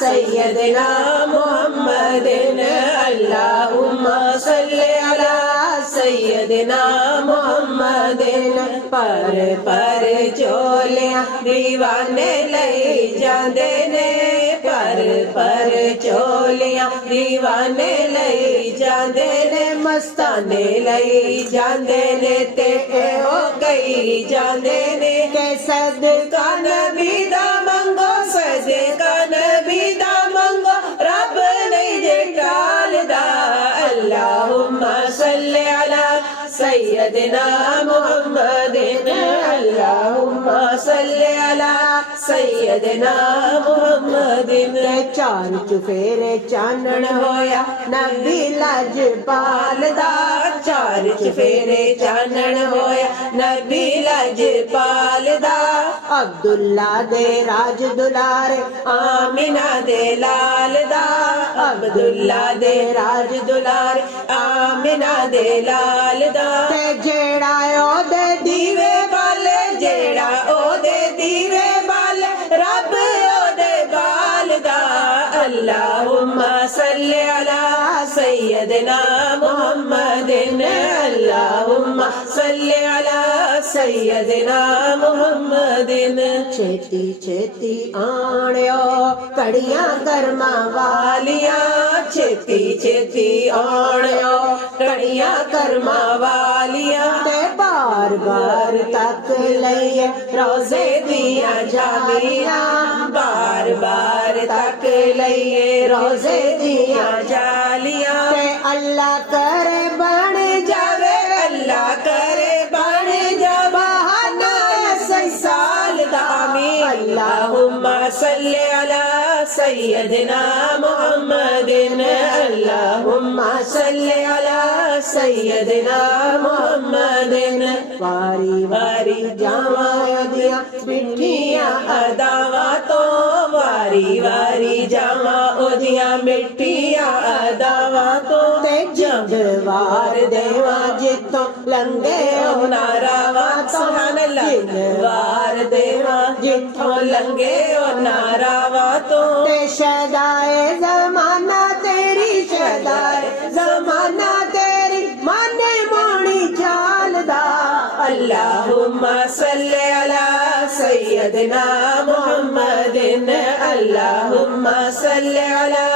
सैयदना मुहम्मदिन अल्लाहुम्मा सल्ली अला सैयदना मुहम्मदिन पर चोलियां दीवाने लई जांदे ने पर चोलियां दीवाने लई जांदे ने मस्ताने लई जांदे ने ते हो गई जांदे ने के सदका नबी दा मंगो सदका नबी दा मंगो रब नहीं जे टालदा अल्लाहुम्मा सल्ली अला सैयदना मुहम्मदिन अल्लाहुम्मा सल्ली अला सैयदना मुहम्मदिन चार चुफेरे चानन होया नबी लजपाल दा चार चुफेरे चानन होया नबी लजपाल दा अब्दुल्ला दे राज दुलारे आमिना दे लाल दा अब्दुल्ला दे राज दुलारे आमिना दे लाल दा ते जेड़ा ओदे दीवे बाले जेड़ा ओदे दीवे बाले रब ओदे बाल दा अल्लाहुम्मा सल्ली अला सैयदना मुहम्मदिन अल्लाहुम्मा सल्ली अला सैयदना मुहम्मदिन छेती छेती आण्यो कड़ियां कर्मा वालियां छेती छेती आण्यो कड़ियां कर्मा वालियां ते बार बार तक लइए रोजे दिया जालियां बार बार तक लइए रोजे दिया जालियां ते अल्लाह करे बन जावे अल्लाह करे बन जावे बहाना सही साल दा आमीन अल्लाहुम्मा सल्ली अला सैयदना मुहम्मदिन अल्लाहुम्मा सल्ली अला सैयदना मुहम्मदिन वारी वारी जावा ओदियां मिठियां अदावां तो वारी वारी जावा ओदियां मिठियां अदावां तो ते जब वार देवा जिथों लंघे ओ नारावा सुभान अल्लाह वार देवा जिथों लंघे ओ नारावा तो ते शदाए ज़माना तेरी शदाए ज़माना तेरी माने मोड़ी चालदा अल्लाहुम्मा सल्ली अला सैयदना मुहम्मदिन अल्लाहुम्मा सल्ली अला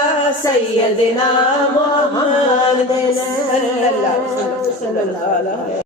सैयदना मुहम्मदिन सल्लल्लाहु अलैहि वसल्लम।